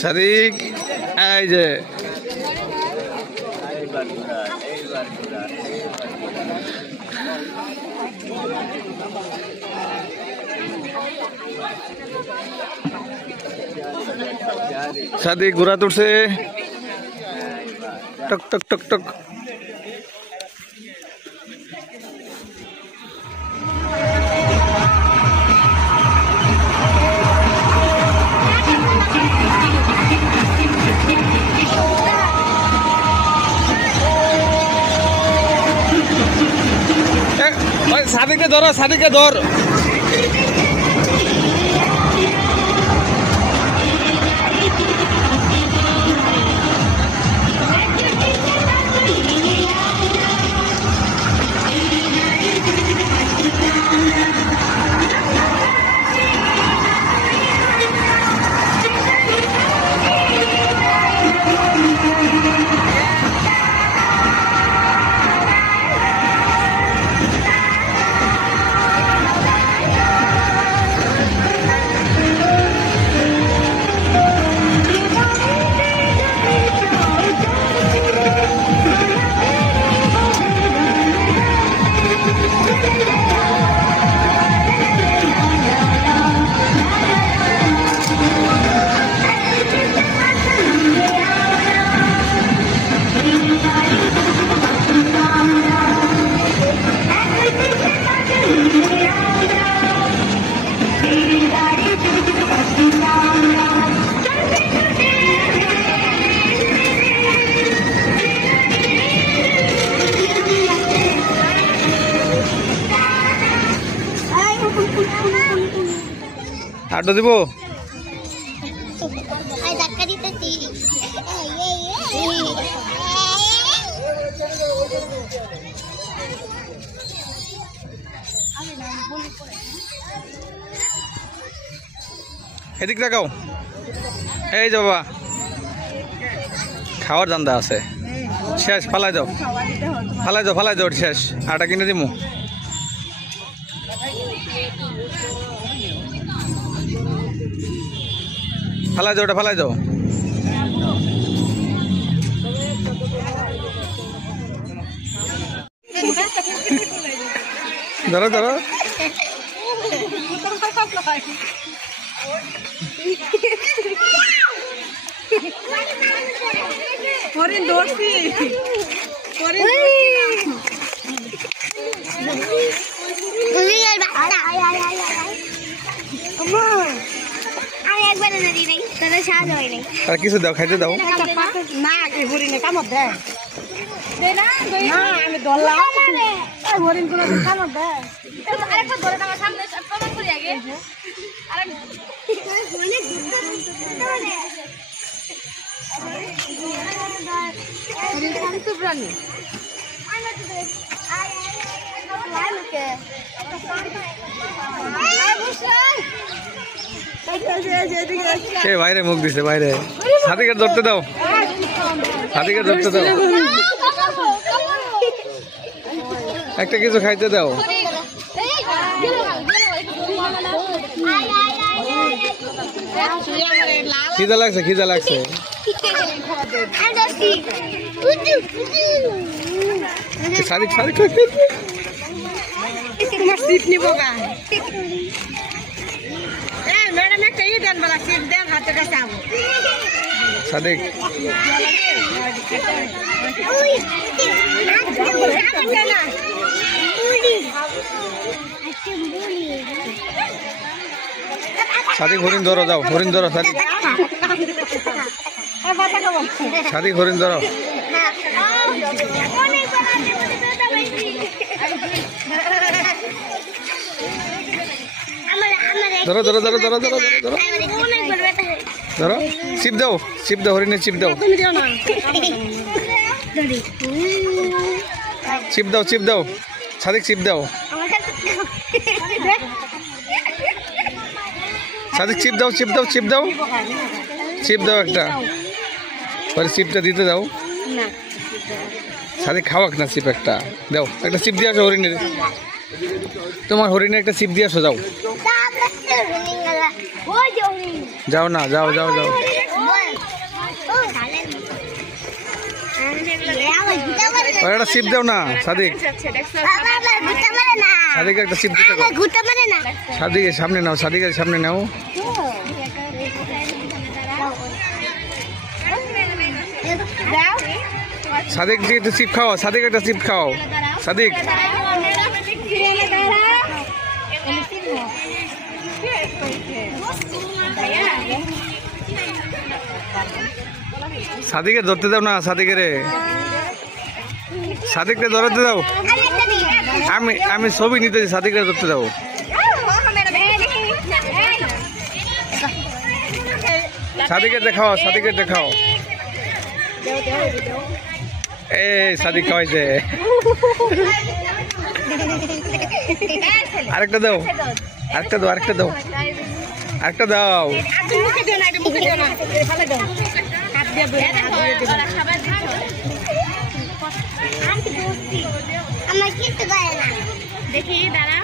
সাদিক এই যে সাদিক ঘোড়া তুলছে টক টক টক টক। সাদিকে ধরো, সাদিকে ধর। আড্ডা দিব এদিক দেখাও। এই যে বাবা খাওয়ার ধান্দা আছে, শেষ। ফালাই দাও, ফালাই দাও, ফালাই দাও, শেষ। আটা কিনে দিমু। ফালাই দাও, ওটা ফালাই দাও। ধরো ধরো। আর কিছু দাও, খাইতে দাও। না হরিণে কামড় দেয় না, আমি ধরলাম হরিণ কোনো কামড় দেয়। আরেকবার ধরে আমার সামনে প্রমাণ করি আগে। শান্ত প্রাণী বাইরে মুখ দিছে, বাইরে। সাদিকে ধরতে দাও, সাদিকে ধরতে দাও। একটা কিছু খাইতে দাও। খিদা লাগছে, খিদা লাগছে। সাদিক সাদিক তোমার সিট নিব গা। ম্যাডাম একটা ই দেন, বলা সিট দেন, হাতে কাছে আবো। সাদিক সাদিক হরিণ ধরো, যাও হরিণ ধরো। সাদিক সাদিক হরিণ ধরো। ধরো ধরো ধরো ধরো ধরো ধরো ধরো। চিপ দাও, চিপ দাও, হরিণের চিপ দাও, চিপ দাও, চিপ দাও। সাদিক চিপ দাও, সাদিক চিপ দাও, চিপ দাও, চিপ দাও, চিপ দাও একটা। পরে চিপটা দিতে দাও। সাদিক খাওয়াক না চিপ একটা দাও, একটা চিপ দিয়ে আসো হরিণের। তোমার হরিণে একটা সিপ দিয়ে আসো, যাও। যাও না, যাও যাও যাও। একটা সিপ দাও না সাদিক, সাদিক একটা সিপ দিতে। সাদিকের সামনে নাও, সাদিকের সামনে নাও। সাদিক দিয়ে একটু সিপ খাও, সাদিক একটা সিপ খাও। সাদিক সাদিকে ধরতে দাও না, সাদিকের সাদিককে ধরতে দাও। আমি ছবি নিতেছি, সাদিককে ধরতে দাও। সাদিকে দেখাও, সাদিকে দেখাও। এই সাদিক খাওয়াইছে। আরেকটা দাও, আরেকটা দাও, আরেকটা দাও, আরেকটা দাও। দেখি দাঁড়া।